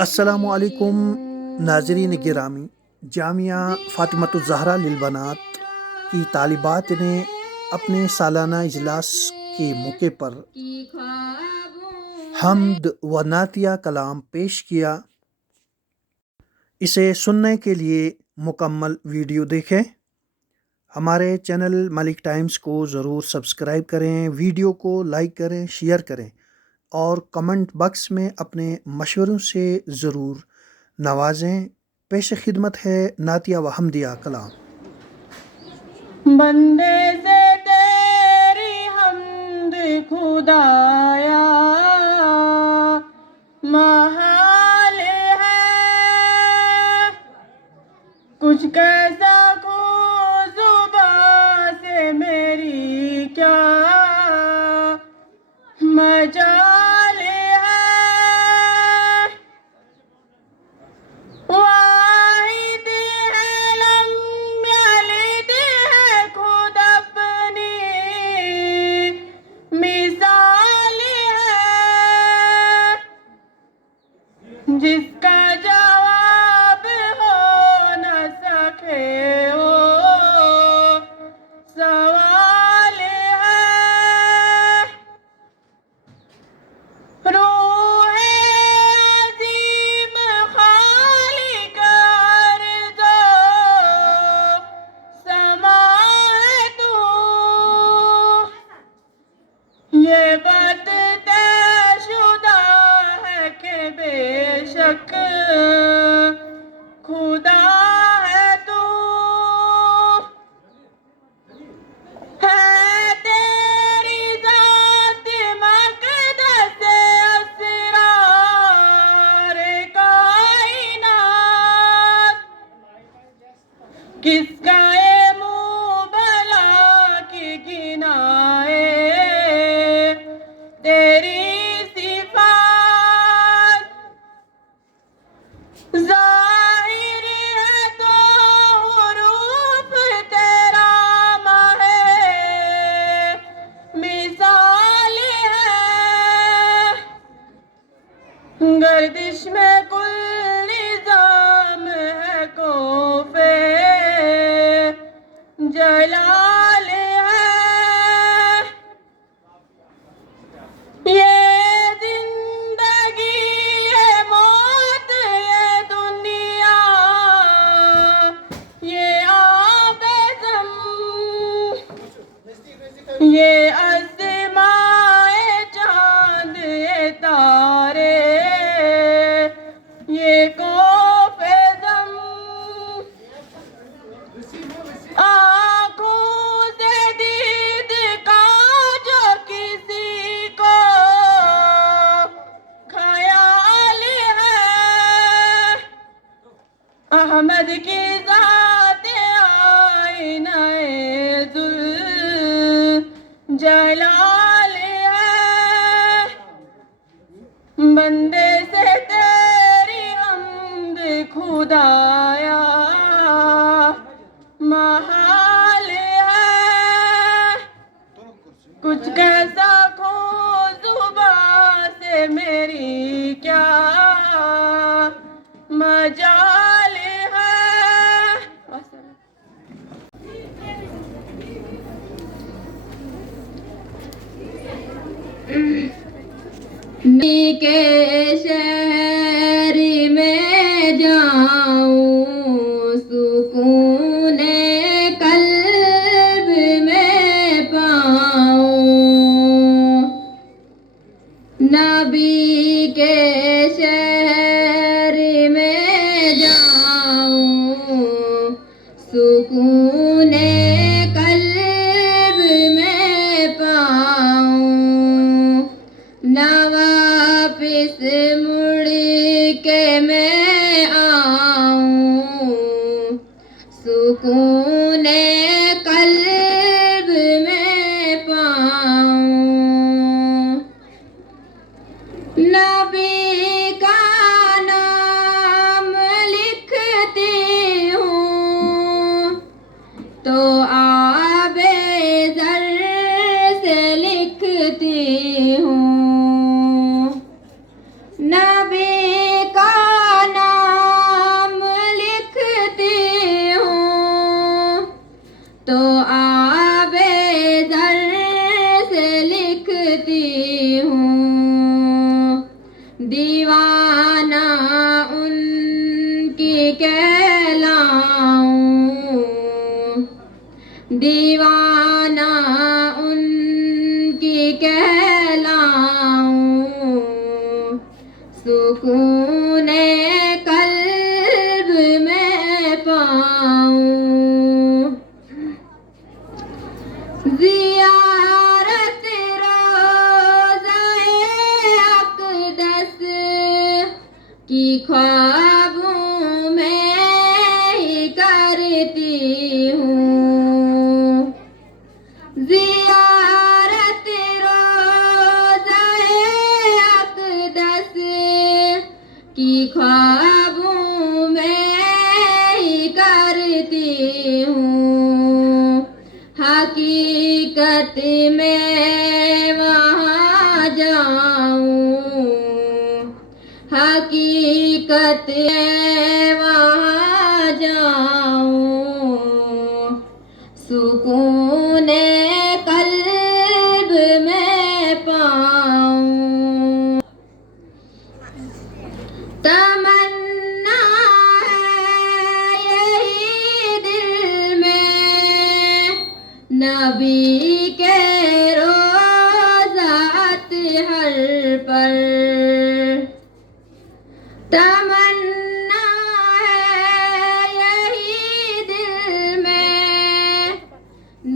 السلام علیکم ناظرین گرامی، جامعہ فاطمۃ الزہرا للبنات کی طالبات نے اپنے سالانہ اجلاس کے موقع پر حمد و نعتیہ کلام پیش کیا۔ اسے سننے کے لیے مکمل ویڈیو دیکھیں۔ ہمارے چینل ملک ٹائمز کو ضرور سبسکرائب کریں، ویڈیو کو لائک کریں، شیئر کریں اور کمنٹ باکس میں اپنے مشوروں سے ضرور نوازیں۔ پیش خدمت ہے نعتیہ و حمدیہ کلام۔ بندے سے تیری حمد خدایا محال ہے، کچھ کیسا کو زباں سے میری کیا مجال ہے، واحد ہے لم یلد ہے خود اپنی مثال ہے، جس کا جواب ہو نہ سکے وہ سوال ہے، روح عظیم خالق ارض و سما ہے تو، یہ بات طے شدہ ہے کہ بے شک خدا ہے تو، ہے تیری ذات مقدس اسرار کائنات، کس کا یہ منہ بلا کی گنائے تیری صفات، ظاہر ہے تو حروف تیرا ماہے مثال ہے، گردش میں کل نظام ہے کوفے جلال ہے، یہ زندگی ہے موت یہ دنیا یہ آب زم، یہ آسماں چاند یہ تارے یہ کوف زم، آنکھوں سے دید کا جو کسی کو خیال ہے، احمد کی ذات آئینہ جلال ہے، بندے سے تیری حمد خدایا محال ہے، کچھ کیسا کھو زباں سے میری کیا مجال ہے۔ کے شہر میں جاؤں سکون قلب میں پاؤں، نبی کے شہر میں جاؤں سکون قلب میں پاؤں، نہ واپس مڑ کے میں آؤں سکون قلب میں پاؤں، نبی کا نام لکھتی ہوں تو آب زر سے لکھتی ہوں، نبی کا دیوانہ ان کی کہلاؤں، سکون قلب میں پاؤں، زیارت روضہ اقدس کی خوابوں میں ہی کرتی ہوں، زیارت روضہ اقدس کی خوابوں میں ہی کرتی ہوں، حقیقت میں وہاں جاؤں، حقیقت میں وہاں جاؤں، سکون قلب میں پاؤں، تمنا ہے یہی دل میں نبی کے روضہ اطہر پر، تمنا ہے یہی دل میں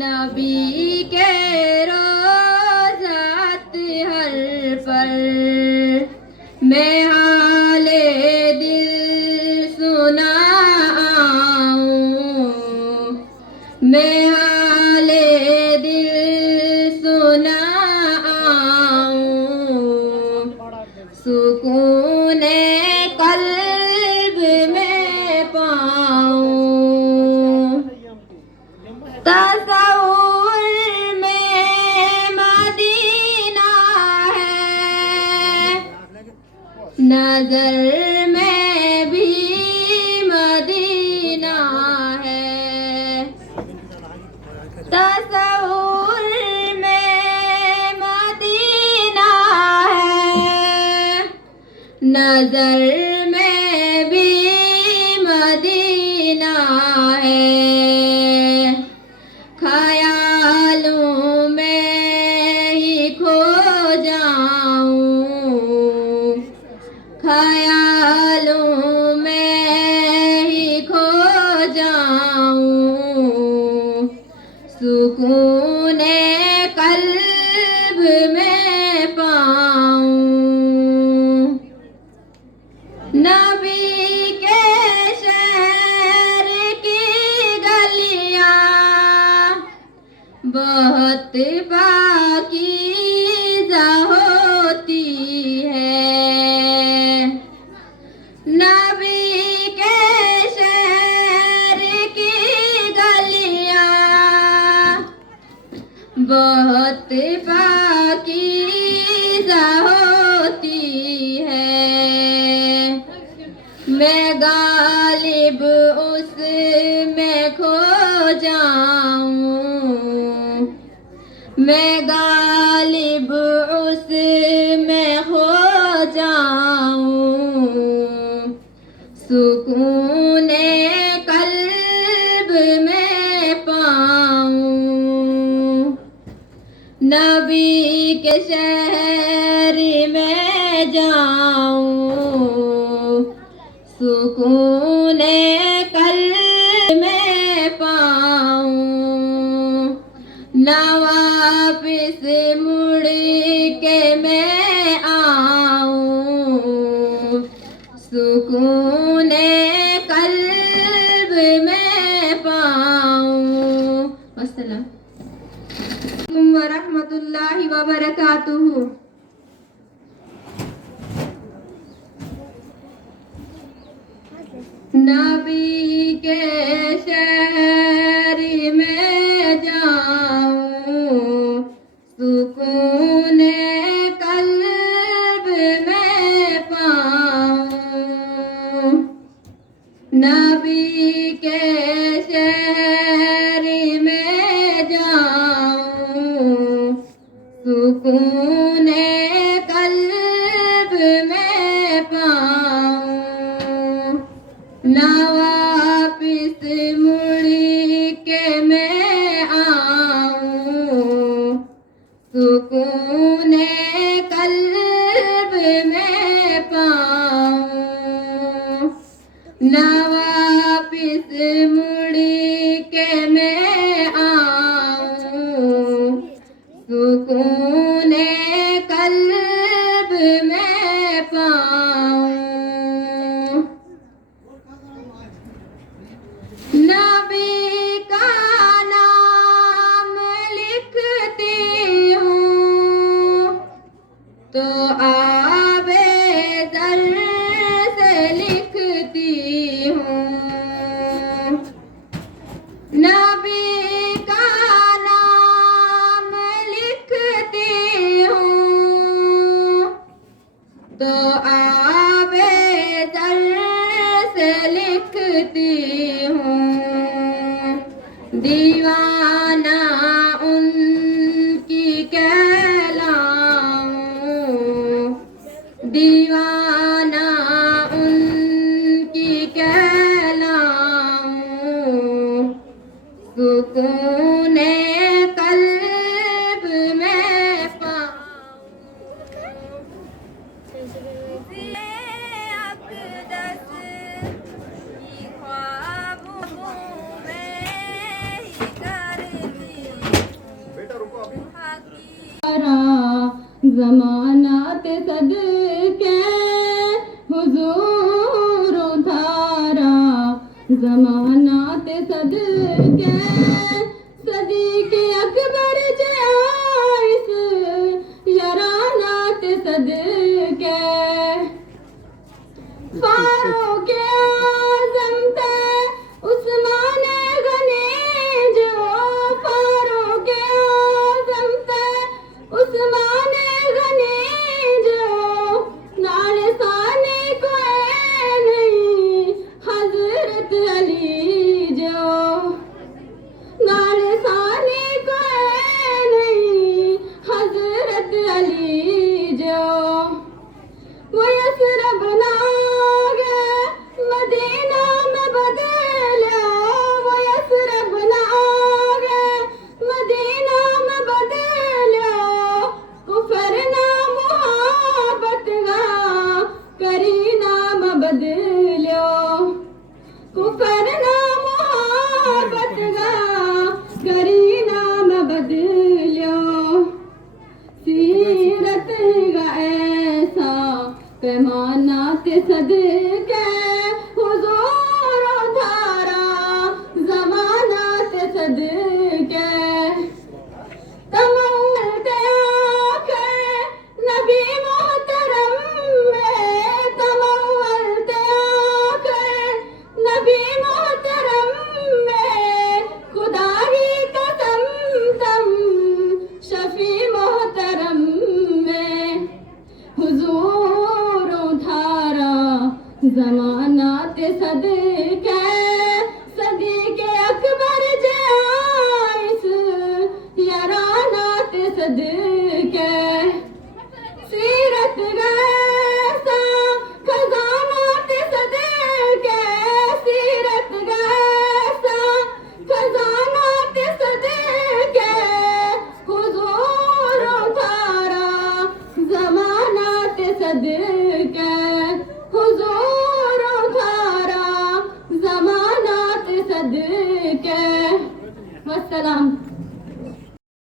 نبی کے روضہ اطہر پر، میں حال دل سناؤں، میں حال دل سناؤں، سکون قلب میں پاؤں، تصور میں مدینہ ہے، نظر میں بھی مدینہ ہے، تصور میں مدینہ ہے، نظر میں بھی مدینہ ہے، خیالوں میں ہی کھو جاؤں، خیالوں میں ہی کھو جاؤں، سکون قلب میں پاؤں، نبی کے شہر کی گلیاں بہت پاکیزہ ہوتی ہے، نبی کے شہر کی گلیاں بہت پاکیزہ ہوتی ہے، میں غالب اس میں کھو جاؤں، میں غالب اس میں کھو جاؤں، سکون قلب میں پاؤں، نبی کے شہر میں جاؤں، سکون قلب میں پاؤں، نہ واپس مڑ کے میں آؤں، سکون قلب میں پاؤں، السلام علیکم ورحمۃ اللہ وبرکاتہ۔ نبی کے شہر میں جاؤں، سکون قلب میں پاؤں، نبی کے شہر میں جاؤں، سکون قلب میں پاؤں، نہ واپس مڑ نبی کا نام لکھتی ہوں تو آب در سے لکھتی ہوں، دیوانہ ان کی کہلاؤں، دیوانہ ان کی کہلاؤں، سکون قلب میں پاؤں۔ اقدس کی خوابوں میں ہی کرتی زمانات صدقے حضور ادھارا، زمانات صدقے صدیق اکبر جائز یارانات صدقے، فاروق اعظم تھے عثمان غنی جو، فاروق اعظم تھے عثمان غنی جو، نال ثانی کوئی نہیں حضرت علی جو، نال ثانی کوئی نہیں حضرت علی جو، وہ یثرب نہ گئے مدینہ میں بدلو، وہ یثرب نہ گئے مدینہ میں بدلو، کفر نہ محبت گا کرینہ میں بدلو، کفر نہ محبت گا کرینہ میں بدلو، سیرت گا ایسا پیمانات صدقے حضور ادھارا، زمانات صدقے